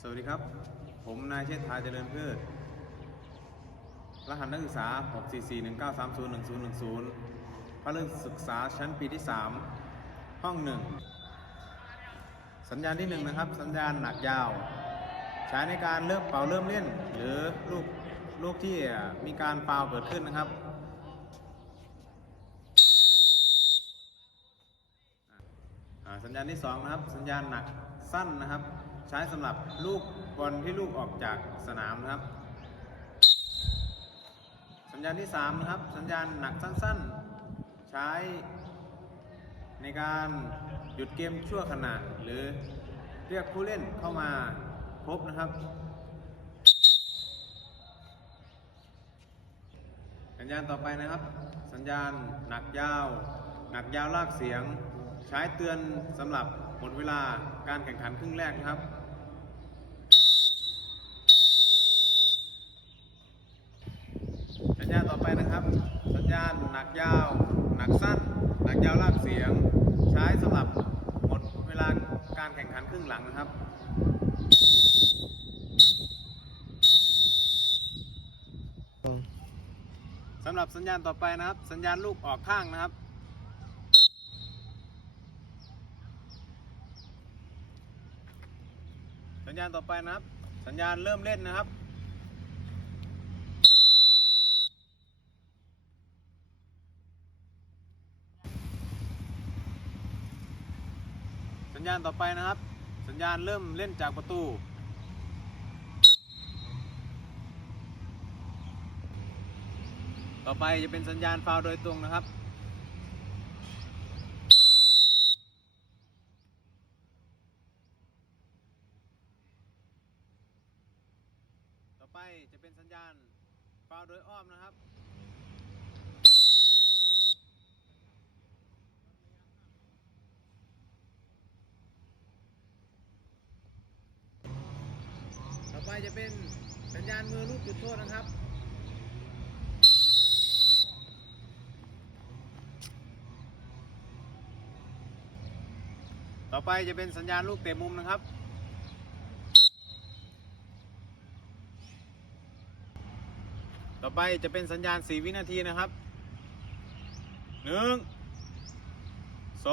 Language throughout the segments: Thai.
สวัสดีครับผมนายเชษฐาเจริญพืชรหัสนักศึกษา64419301010ภาคศึกษาชั้นปีที่3ห้อง1สัญญาณที่1นะครับสัญญาณหนักยาวใช้ในการเริ่มเล่นหรือลูกที่มีการฟาวล์เกิดขึ้นนะครับสัญญาณที่2นะครับสัญญาณหนักสั้นนะครับใช้สำหรับลูกบอลที่ลูกออกจากสนามนะครับสัญญาณที่3นะครับสัญญาณหนักสั้นๆใช้ในการหยุดเกมชั่วขณะหรือเรียกผู้เล่นเข้ามาพบนะครับสัญญาณต่อไปนะครับสัญญาณหนักยาวลากเสียงใช้เตือนสำหรับหมดเวลาการแข่งขันครึ่งแรกนะครับสัญญาณต่อไปนะครับสัญญาณหนักยาวหนักสั้นหนักยาวลากเสียงใช้สำหรับหมดเวลาการแข่งขันครึ่งหลังนะครับสำหรับสัญญาณต่อไปนะครับสัญญาณลูกออกข้างนะครับสัญญาณต่อไปนะครับสัญญาณเริ่มเล่นนะครับสัญญาณต่อไปนะครับสัญญาณเริ่มเล่นจากประตูต่อไปจะเป็นสัญญาณฟาวล์โดยตรงนะครับต่อไปจะเป็นสัญญาณฟาวล์โดยอ้อมนะครับต่อไปจะเป็นสัญญาณมือลูกจุดโทษนะครับต่อไปจะเป็นสัญญาณลูกเตะมุมนะครับต่อไปจะเป็นสัญญาณ4 วินาทีนะครับ1 2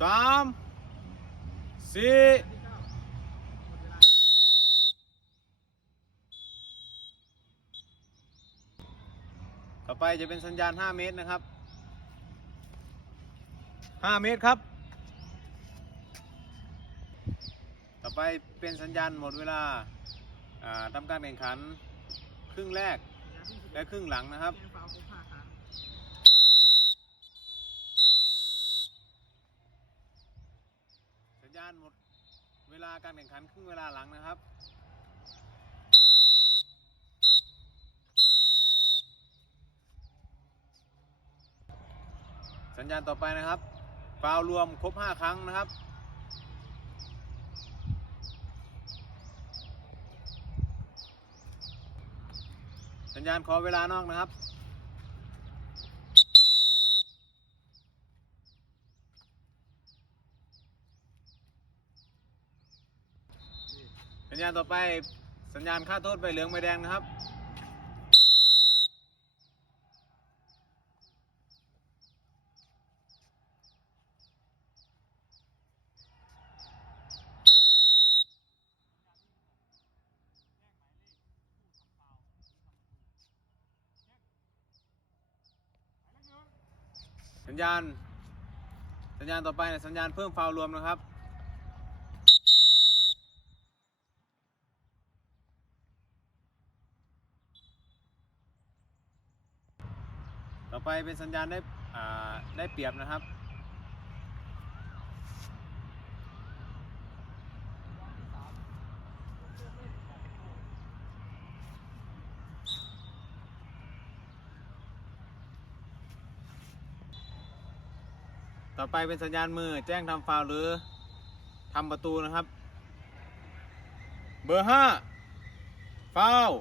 3 4ต่อไปจะเป็นสัญญาณ5 เมตรนะครับ5 เมตรครับต่อไปเป็นสัญญาณหมดเวลาทำการแข่งขันครึ่งแรกและครึ่งหลังนะครับสัญญาณหมดเวลาการแข่งขันครึ่งเวลาหลังนะครับสัญญาณต่อไปนะครับฟาวล์รวมครบ5 ครั้งนะครับสัญญาณขอเวลานอกนะครับสัญญาณต่อไปสัญญาณค่าโทษใบเหลืองใบแดงนะครับสัญญาณต่อไปสัญญาณเพิ่มฟาวล์รวมนะครับต่อไปเป็นสัญญาณได้เปรียบนะครับต่อไปเป็นสัญญาณมือแจ้งทำฟาวล์หรือทำประตูนะครับเบอร์ 5ฟาวล์